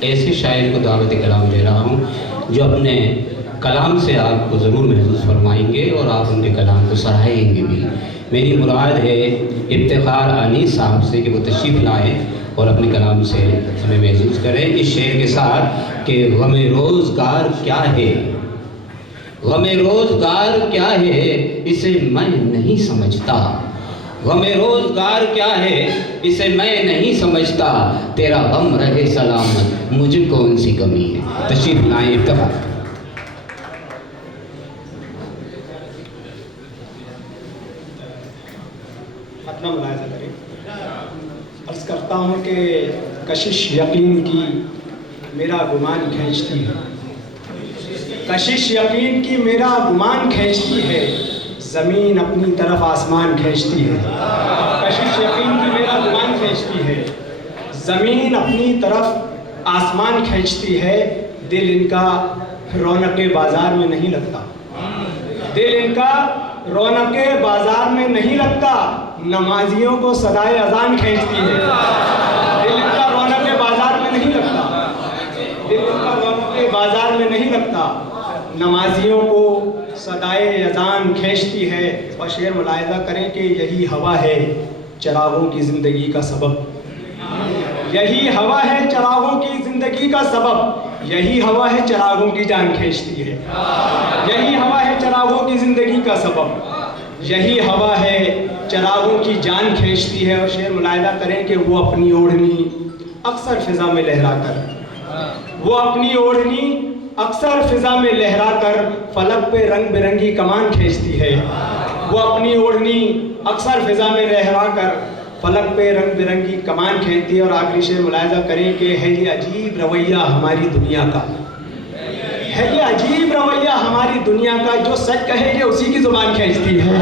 ایسے شاعر کو دعوت کلام دے رہا ہوں جو اپنے کلام سے آپ کو ضرور محسوس فرمائیں گے اور آپ ان کے کلام کو سراہیں گے بھی۔ میری مراد ہے افتخار انیس صاحب سے کہ وہ تشریف لائیں اور اپنے کلام سے ہمیں محسوس کریں اس شعر کے ساتھ کہ غم روزگار کیا ہے، غم روزگار کیا ہے اسے میں نہیں سمجھتا، غم روزگار کیا ہے اسے میں نہیں سمجھتا، تیرا غم رہے سلامت مجھے کون سی کمی ہے۔ تشریف لائیں افتخار۔ اپنا ملاحظہ کریں۔ عرض کرتا ہوں کہ کشش یقین کی میرا گمان کھینچتی ہے، کشش یقین کی میرا گمان کھینچتی ہے، زمین اپنی طرف آسمان کھینچتی ہے۔ کشش یقین کی میرا گمان کھینچتی ہے، زمین اپنی طرف آسمان کھینچتی ہے، دل ان کا رونق بازار میں نہیں لگتا، دل ان کا رونق بازار میں نہیں لگتا، نمازیوں کو صدائے اذان کھینچتی ہے۔ دل ان کا رونق بازار میں نہیں لگتا، دل ان کا رونق بازار میں نہیں لگتا، نمازیوں کو صدائے اذان کھینچتی ہے۔ اور شعر ملاحظہ کریں کہ یہی ہوا ہے چراغوں کی زندگی کا سبب، یہی ہوا ہے چراغوں کی زندگی کا سبب، یہی ہوا ہے چراغوں کی جان کھینچتی ہے، یہی ہوا ہے چراغوں کی زندگی کا سبب، یہی ہوا ہے چراغوں کی جان کھینچتی ہے۔ اور شعر ملاحظہ کریں کہ وہ اپنی اوڑھنی اکثر فضا میں لہرا کر، وہ اپنی اوڑھنی اکثر فضا میں لہرا کر فلک پہ رنگ برنگی کمان کھینچتی ہے، وہ اپنی اوڑھنی اکثر فضا میں لہرا کر فلک پہ رنگ برنگی کمان کھینچتی ہے۔ اور آخری شعر ملاحظہ کریں کہ ہے یہ عجیب رویہ ہماری دنیا کا، ہے یہ عجیب رویہ ہماری دنیا کا، جو سچ کہے یہ اسی کی زبان کھینچتی ہے۔